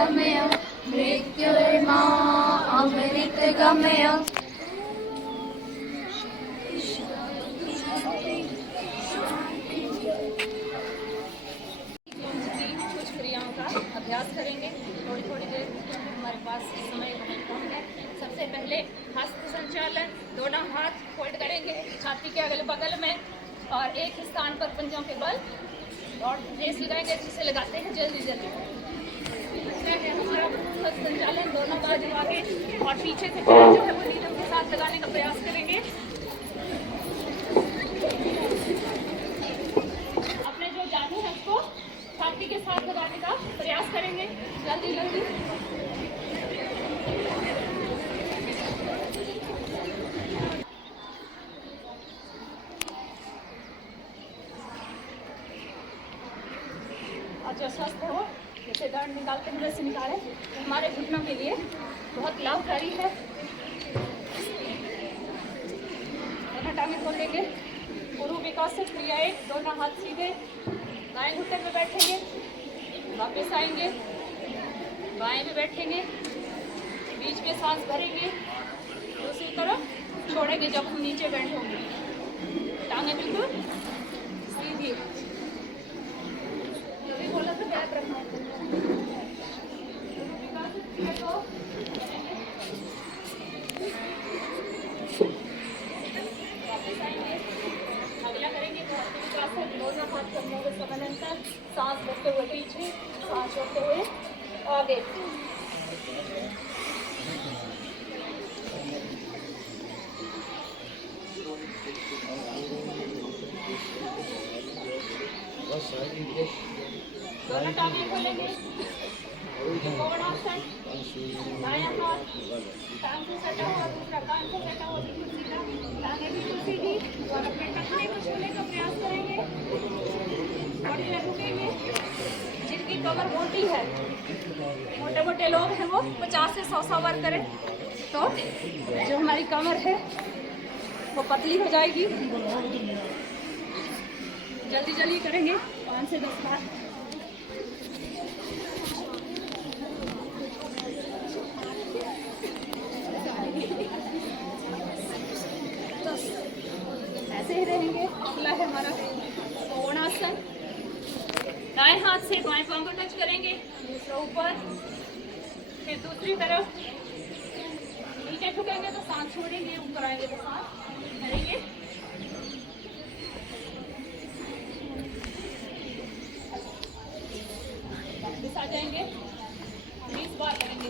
गमय मृत्युर्मा अमृतगमय। कुछ क्रियाओं का अभ्यास करेंगे थोड़ी थोड़ी देर। हमारे पास समय बहुत कम है। सबसे पहले हस्त संचालन, दोनों हाथ फोल्ड करेंगे छाती के अगल बगल में और एक ही स्थान पर पंजों के बल और प्रेस लगाएंगे, जिसे लगाते हैं जल्दी जल्दी। हमारा हस्त संचालन, दोनों बाजू आगे और पीछे से पैर जो है वो नीडल के साथ लगाने का प्रयास करेंगे। अपने जो जादू है उसको छाती के साथ लगाने का प्रयास करेंगे जल्दी जल्दी। और जो स्वस्थ हो, जैसे दर्द निकालते हुए से निकाले, हमारे घुटनों के लिए बहुत लाभकारी है। दोनों टांगे खोलेंगे, पूर्व विकसित क्रियाएं। दोनों हाथ सीधे दाएं घुटने पे बैठेंगे, वापस आएंगे, बाएं पे बैठेंगे, बीच में सांस भरेंगे, दूसरी तरफ छोड़ेंगे जब हम नीचे बैठेंगे। टांगे बिल्कुल सीधी। जो भी बोला तो याद रखना। वापस आएंगे, अगला करेंगे दोनों हाथ कंधों के समानांतर, सांस भरते हुए पीछे, सांस छोड़ते हुए आगे। दोनों टांगे खोलेंगे, कोणासन, दायां हाथ टांग से सटा हुआ, दूसरा कान से सटा हुआ, बिल्कुल सीधा, टांगे बिल्कुल सीधी और अपने टखने को छूने का प्रयास करेंगे। थोड़ी देर रुकेंगे। जिनकी कमर मोटी है, मोटे मोटे लोग हैं, वो 50 से 100 बार करें तो जो हमारी कमर है वो पतली हो जाएगी। जल्दी जल्दी करेंगे 5 से 10 बार। ऐसे ही रहेंगे। अगला है हमारा कोणासन। दाएं हाथ से बाएं पांव को टच करेंगे, दूसरा ऊपर, फिर दूसरी तरफ। नीचे झुकेंगे तो सांस छोड़ेंगे, ऊपर आएंगे तो सांस भरेंगे। वापस आ जाएंगे, 20 बार करेंगे।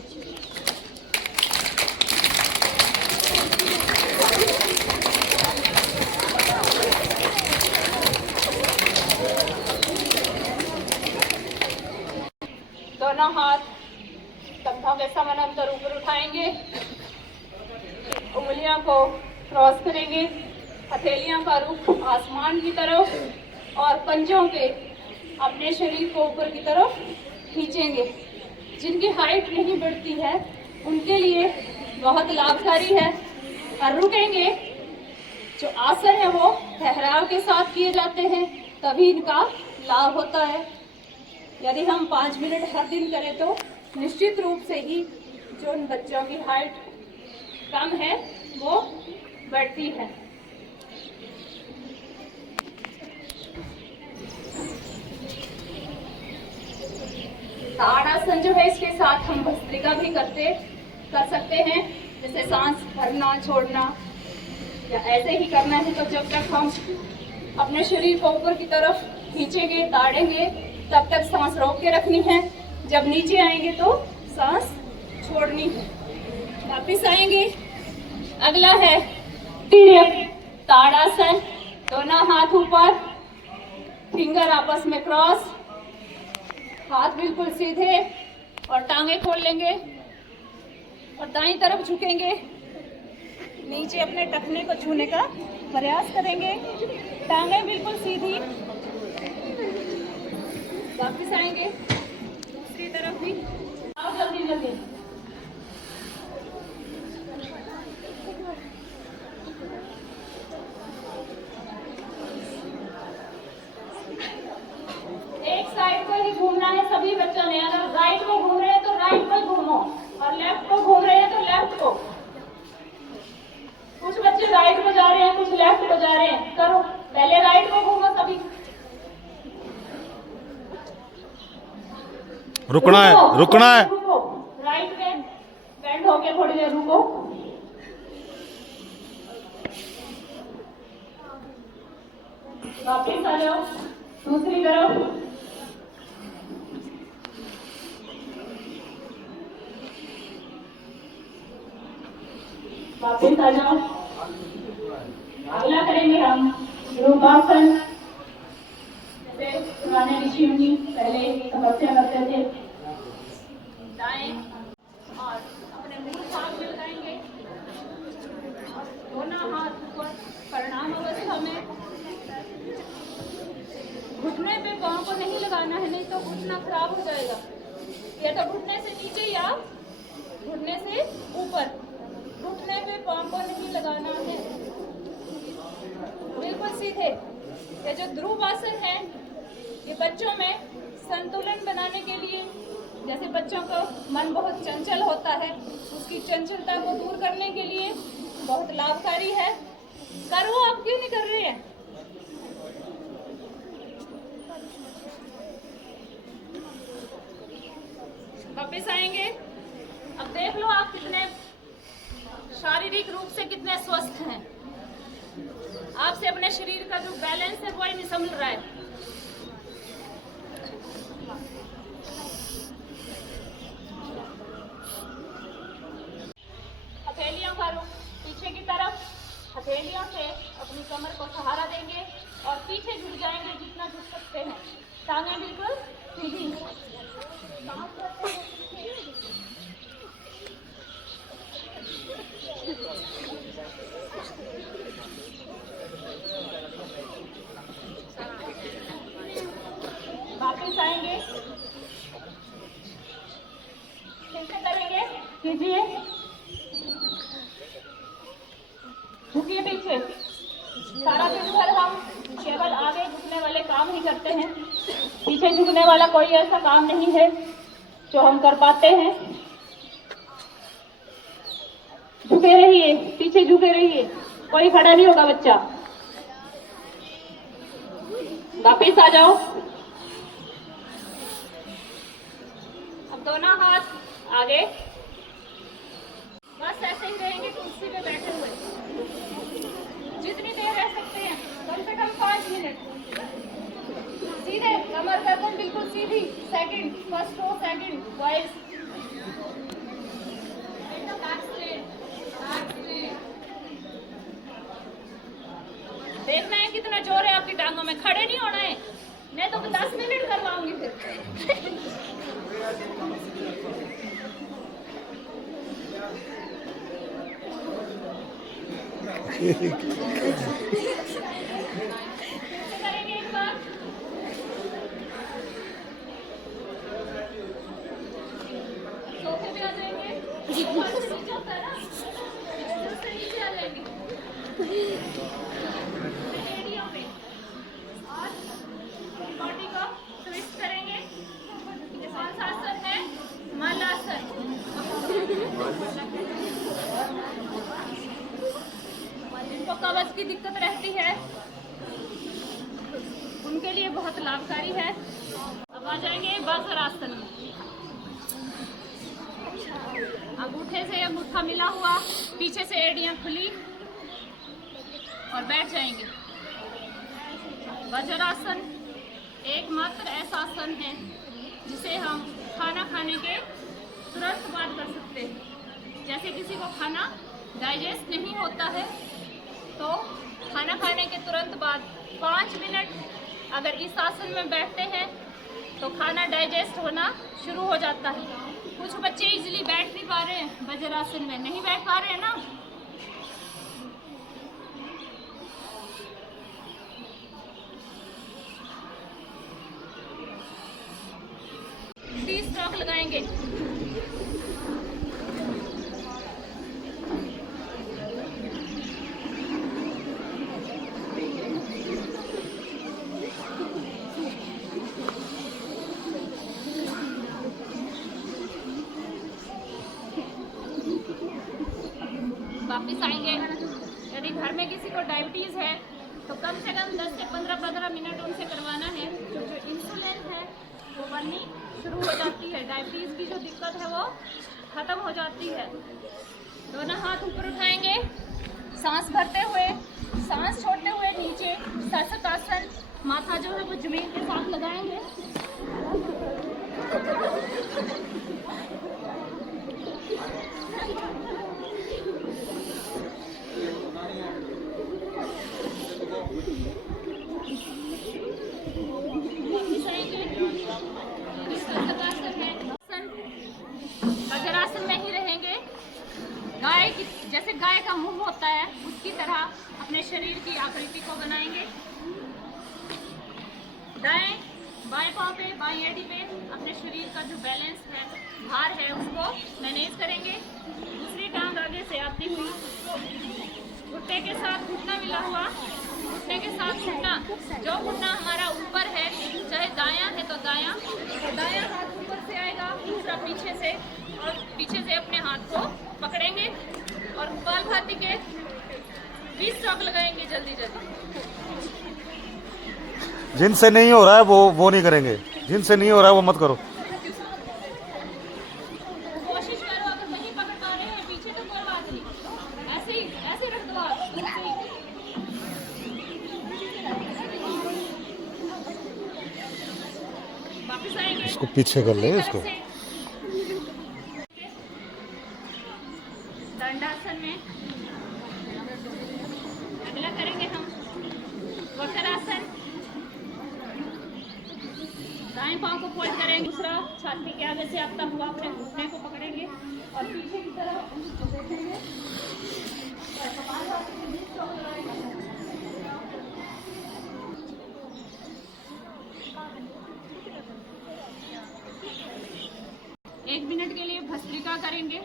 दोनों हाथ कंधों के समानांतर ऊपर उठाएंगे, उंगलियों को क्रॉस करेंगे, हथेलियों का रुख आसमान की तरफ और पंजों के अपने शरीर को ऊपर की तरफ खींचेंगे। जिनकी हाइट नहीं बढ़ती है उनके लिए बहुत लाभकारी है। और रुकेंगे। जो आसन है वो ठहराव के साथ किए जाते हैं, तभी इनका लाभ होता है। यदि हम 5 मिनट हर दिन करें तो निश्चित रूप से ही जो उन बच्चों की हाइट कम है वो बढ़ती है। ताड़ासन जो है, इसके साथ हम भस्त्रिका भी कर सकते हैं। जैसे सांस भरना छोड़ना या ऐसे ही करना है तो जब तक हम अपने शरीर को ऊपर की तरफ खींचेंगे, ताड़ेंगे, तब तक सांस रोक के रखनी है। जब नीचे आएंगे तो सांस छोड़नी है। वापिस आएंगे। अगला है ताड़ासन। दोनों हाथ ऊपर, फिंगर आपस में क्रॉस, हाथ बिल्कुल सीधे और टांगे खोल लेंगे और दाईं तरफ झुकेंगे। नीचे अपने टखने को छूने का प्रयास करेंगे। टांगे बिल्कुल सीधी। वापस आएंगे, दूसरी तरफ भी। आओ जल्दी जल्दी। एक साइड को ही घूमना है सभी बच्चों ने। अगर राइट में घूम रहे हैं तो राइट राइट को जा रहे हैं, कुछ लेफ्ट को जा रहे हैं। करो, पहले राइट को घूमो सभी। रुकना है, रुकना है। रुको, राइट में बेंड होके थोड़ी देर रुको। वापिस आ जाओ दूसरी तरफ। वापिस आ जाओ। अगला करेंगे हम ध्रुवासन। जैसे पुराने ऋषि मुनि पहले तपस्या करते थे। दाएं और अपने मुंह हाथ में लगाएंगे, दोनों हाथ ऊपर प्रणाम अवस्था में। घुटने पे पांव को नहीं लगाना है, नहीं तो घुटना खराब हो जाएगा। या तो घुटने से नीचे या घुटने से ऊपर, घुटने पे पांव को नहीं लगाना है, बिल्कुल सीधे। ये जो ध्रुव आसन है, ये बच्चों में संतुलन बनाने के लिए, जैसे बच्चों का मन बहुत चंचल होता है, उसकी चंचलता को दूर करने के लिए बहुत लाभकारी है। करो, आप क्यों नहीं कर रहे हैं? वापिस आएंगे। अब देख लो आप कितने शारीरिक रूप से कितने स्वस्थ हैं। आपसे अपने शरीर का जो बैलेंस है वो ही नहीं संभल रहा है। हथेलियों का रुख पीछे की तरफ, हथेलियों से अपनी कमर को सहारा देंगे और पीछे झुक जाएंगे जितना झुक सकते हैं। टांगें बिल्कुल सीधी। वापिस आएंगे, कैसे करेंगे? कीजिए, झुकिए पीछे। सारा दिन भर हम केवल आगे झुकने वाले काम ही करते हैं, पीछे झुकने वाला कोई ऐसा काम नहीं है जो हम कर पाते हैं। झुके रहिए, पीछे झुके रहिए, कोई खड़ा नहीं होगा बच्चा। वापिस आ जाओ। अब दोनों हाथ आगे, बस ऐसे ही रहेंगे कुर्सी पे बैठे हुए। जितनी देर रह सकते हैं, कम से कम 5 मिनट। सीधे, कमर गर्दन बिल्कुल सीधी। Second, first row second, boys. देखना है कितना जोर है आपकी टांगों में, खड़े नहीं होना है, मैं तो 10 मिनट करवाऊंगी फिर। करेंगे एक बार। सोफे पे आ जाएंगे, नीचे होता है ना, से नीचे आ जाएंगे एरिया में, और बॉडी को ट्विस्ट करेंगे। ये कौन सा आसन है? मलासन। जिनको कब्ज की दिक्कत रहती है उनके लिए बहुत लाभकारी है। अब आ जाएंगे वज्रासन में। अंगूठे से अंगूठा मिला हुआ, पीछे से एड़ियां खुली और बैठ जाएंगे। वज्रासन एकमात्र ऐसा आसन है जिसे हम खाना खाने के तुरंत बाद कर सकते हैं। जैसे किसी को खाना डाइजेस्ट नहीं होता है तो खाना खाने के तुरंत बाद 5 मिनट अगर इस आसन में बैठते हैं तो खाना डाइजेस्ट होना शुरू हो जाता है। कुछ बच्चे इजीली बैठ नहीं पा रहे हैं, वज्रासन में नहीं बैठ पा रहे हैं ना। स्ट्रोक लगाएंगे। वापिस आएंगे, यदि घर में किसी को डायबिटीज़ है तो कम से कम 10 से 15 मिनट उनसे करवाना है। तो जो इंसुलिन है वो बननी शुरू हो जाती है, डायबिटीज़ की जो दिक्कत है वो ख़त्म हो जाती है। दोनों हाथ ऊपर उठाएंगे, सांस भरते हुए, सांस छोड़ते हुए नीचे सरसतासन, माथा जो है वो जमीन के साथ लगाएंगे। वज्रासन में ही रहेंगे। गाय की जैसे गाय का मुंह होता है उसकी तरह अपने शरीर की आकृति को बनाएंगे। दाएं बाएं पांव पे, बाएं एड़ी पे अपने शरीर का जो बैलेंस है, भार है, उसको मैनेज करेंगे। दूसरी टांग आगे से आती हुई घुटने के साथ घुटना मिला हुआ, घुटने के साथ घुटना, जो घुटना हमारा ऊपर है, चाहे दायां है तो दायां हाथ ऊपर से आएगा, दूसरा पीछे से, और पीछे से अपने हाथ को पकड़ेंगे और कपालभाति के 20 चौक लगाएंगे जल्दी जल्दी। जिनसे नहीं हो रहा है वो नहीं करेंगे, जिनसे नहीं हो रहा है वो मत करो। कोशिश करो, अगर नहीं पकड़ पा रहे हैं पीछे तो कोई बात नहीं, ऐसे रख दो आप। वापस आएंगे, इसको पीछे कर ले इसको। दंडासन में अगला करेंगे हम वक्रासन। दाएं पांव को फोल्ड करेंगे, दूसरा छाती के आगे से आता हुआ अपने घुटने को पकड़ेंगे और पीछे की तरफ देखेंगे और कपालभाति के 20 चौक लगाएंगे। 1 मिनट के लिए भस्त्रिका करेंगे।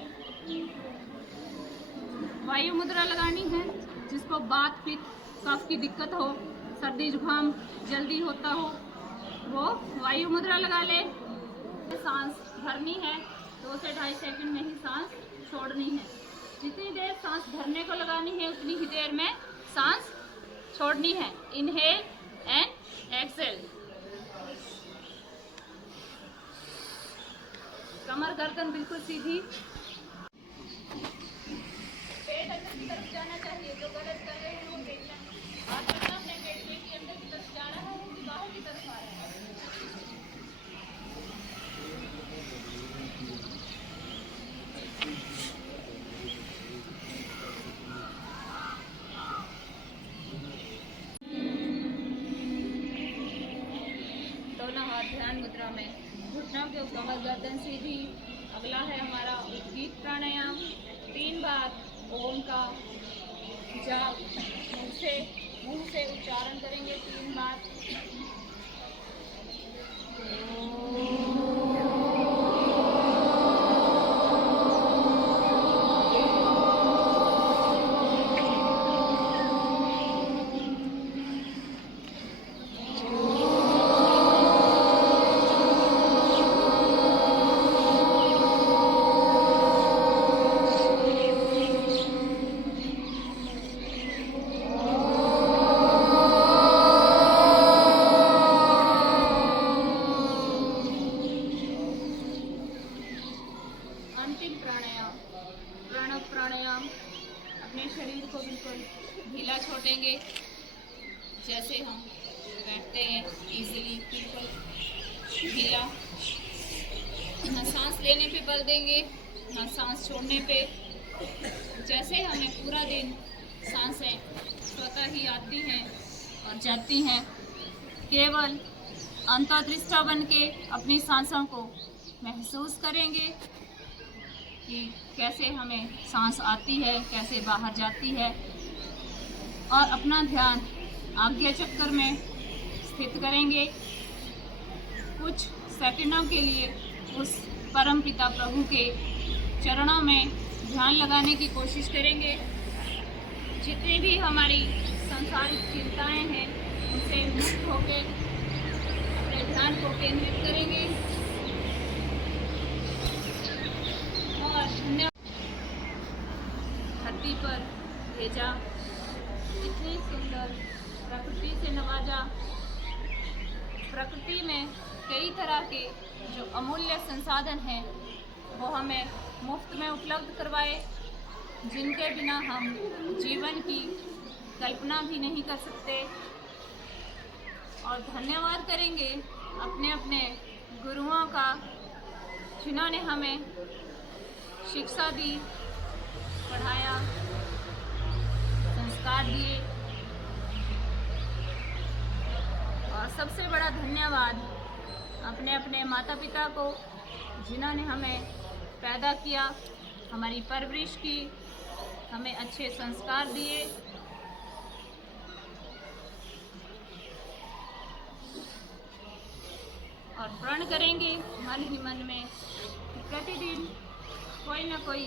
वायु मुद्रा लगानी है। जिसको बात पित्त कफ की दिक्कत हो, सर्दी जुकाम जल्दी होता हो, वो वायु मुद्रा लगा ले। सांस भरनी है 2 से 2.5 सेकंड में ही सांस छोड़नी है। जितनी देर सांस भरने को लगानी है उतनी ही देर में सांस छोड़नी है। Inhale and Excel. कमर गर्दन बिल्कुल सीधी, पेट अंदर की तरफ जाना चाहिए। जो गलत कर रहे हैं वो देखना, हाथ रखना अपने पेट में कि अंदर की तरफ जा रहा है कि बाहर की तरफ आ रहा है। दोनों हाथ ध्यान मुद्रा में, घुटनों के कमर गर्दन सीधी। अगला है हमारा उद्गीत प्राणायाम। 3 बार ओम का जाप मुंह से उच्चारण करेंगे 3 बार। अंतिम प्राणायाम, प्रणव प्राणायाम। अपने शरीर को बिल्कुल ढीला छोड़ेंगे। जैसे हम बैठते हैं इजीली, बिल्कुल ढीला। ना सांस लेने पे बल देंगे, ना सांस छोड़ने पे। जैसे हमें पूरा दिन सांसें स्वतः ही आती हैं और जाती हैं। केवल अंतर्दृष्टा बन के अपनी सांसों को महसूस करेंगे कि कैसे हमें सांस आती है, कैसे बाहर जाती है, और अपना ध्यान आज्ञा चक्र में स्थित करेंगे। कुछ सेकंडों के लिए उस परम पिता प्रभु के चरणों में ध्यान लगाने की कोशिश करेंगे। जितनी भी हमारी सांसारिक चिंताएं हैं उनसे मुक्त होकर अपने ध्यान को केंद्रित करेंगे। और धरती पर भेजा इतनी सुंदर प्रकृति से नवाजा। प्रकृति में कई तरह के जो अमूल्य संसाधन हैं वो हमें मुफ्त में उपलब्ध करवाए, जिनके बिना हम जीवन की कल्पना भी नहीं कर सकते। और धन्यवाद करेंगे अपने अपने गुरुओं का, जिन्होंने हमें शिक्षा दी, पढ़ाया, संस्कार दिए। और सबसे बड़ा धन्यवाद अपने अपने माता पिता को, जिन्होंने हमें पैदा किया, हमारी परवरिश की, हमें अच्छे संस्कार दिए। और प्रण करेंगे मन ही मन में कि प्रतिदिन कोई ना कोई